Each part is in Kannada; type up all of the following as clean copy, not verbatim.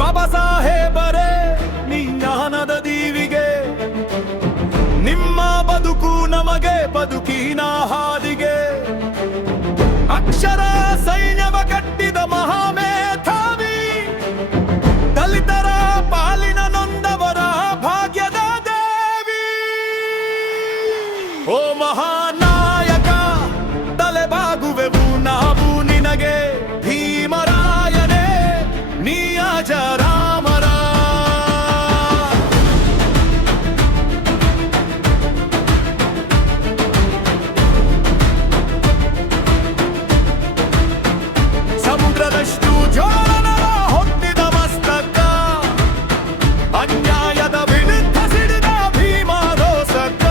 ಬಾಬಾ ಸಾಹೇಬರೇ ನೀ ಜ್ಞಾನದ ದೀವಿಗೆ, ನಿಮ್ಮ ಬದುಕು ನಮಗೆ ಬದುಕಿನ ಹಾದಿಗೆ. ಅಕ್ಷರ ಸೈನ್ಯವ ಕಟ್ಟಿದ ಮಹಾಮೇಧಾವಿ, ದಲಿತರ ಪಾಲಿನ ನೊಂದವರ ಭಾಗ್ಯದ ದೇವಿ. ಓ ಮಹಾನಾಯಕ, ತಲೆಬಾಗುವೆವು ನಾವು ನಿನಗೆ. ಭೀಮರಾಯನೇ ನೀ ಅಜರಾಮರ. ಸಮುದ್ರದಷ್ಟು ಜ್ವಾಲನರ ಹೊತ್ತಿದ ಮಸ್ತಕ, ಅನ್ಯಾಯದ ವಿರುದ್ಧ ಸಿಡಿದ ಭೀಮರೋಸಕ.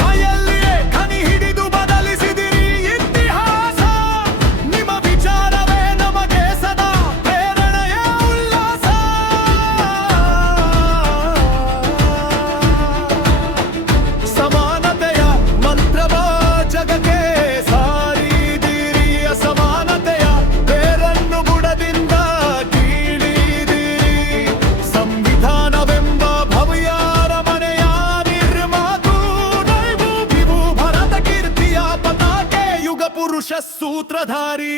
ಕೈಯಲ್ಲಿಯೇ ಕನಿ ಹಿಡಿದು ಬದಲಿಸಿದಿರಿ ಇತಿಹಾಸ. ನಿಮ್ಮ ವಿಚಾರವೇ ನಮಗೆ ಸದಾ ಪ್ರೇರಣೆಯ ಉಲ್ಲಾಸ. ಸಮಾನತೆಯ ಮಂತ್ರವ ಜಗಕ್ಕೆ ಸಾರಿದಿರಿ, ಅಸಮಾನತೆಯ ಬೇರನ್ನು ಬುಡದಿಂದ ಕೀಳಿದಿರಿ. ಸಂವಿಧಾನವೆಂಬ ಭವ್ಯಾರ ಮನೆಯ ನಿರ್ಮಾತು ನೈವು ಬಿವು ಭರತ ಕೀರ್ತಿಯ ಪತಾಕೆ, ಯುಗ ಪುರುಷ ಸೂತ್ರಧಾರಿ.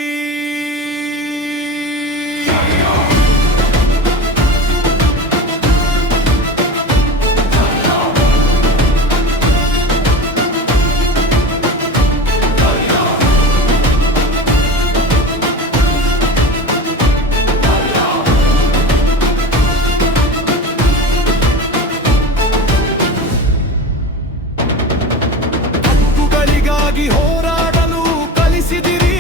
ಹಕ್ಕುಗಳಿಗಾಗಿ ಹೋರಾಡಲು ಕಲಿಸಿದಿರಿ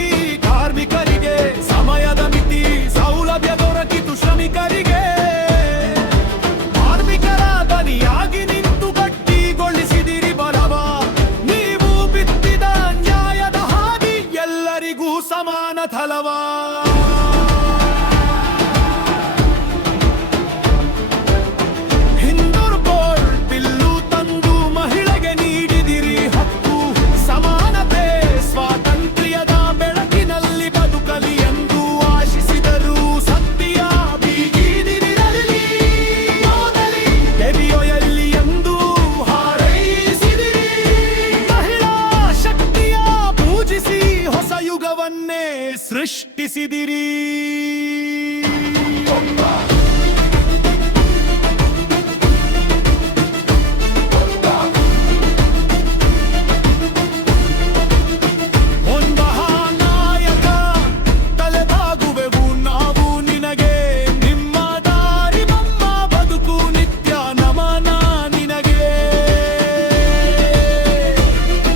ಕಾರ್ಮಿಕರಿಗೆ. ಸಮಯದ ಮಿತಿ ಸೌಲಭ್ಯ ದೊರಕಿತು ಶ್ರಮಿಕರಿಗೆ. ಕಾರ್ಮಿಕರ ದನಿಯಾಗಿ ನಿಂತು ಗಟ್ಟಿಗೊಳಿಸಿದಿರಿ ಬಲವ. ನೀವು ಬಿತ್ತಿದ ನ್ಯಾಯದ ಹಾದಿ ಎಲ್ಲರಿಗೂ ಸಮಾನ ಫಲವ. ಹಿಂದೂರ್ಗೋಳ್ ಬಿಲ್ಲು ತಂದು ಮಹಿಳೆಗೆ ನೀಡಿದಿರಿ ಹಕ್ಕು. ಸಮಾನತೆ ಸ್ವಾತಂತ್ರ್ಯದ ಬೆಳಕಿನಲ್ಲಿ ಬದುಕಲಿ ಎಂದು ಆಶಿಸಿದರು. ಸತ್ಯ ಬೀಗಿದಿರಲಿ ಓದಲಿ ಎದೆಯೋ ಎಲ್ಲಿ ಎಂದು ಹಾರೈಸಿದಿರಿ. ಮಹಿಳಾ ಶಕ್ತಿಯ ಪೂಜಿಸಿ ಹೊಸ ಯುಗವನ್ನೇ ಸೃಷ್ಟಿಸಿದಿರಿ. ಒಂದ ನಾಯಕ, ತಲೆಬಾಗುವೆವು ನಾವು ನಿನಗೆ. ನಿಮ್ಮ ದಾರಿ ನಮ್ಮ ಬದುಕು ನಿತ್ಯ ನಮನ ನಿನಗೆ.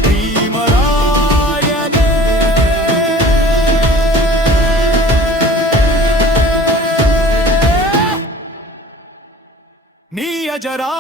ಭೀಮರಾಯನೇ ನೀ ಅಜರಾ.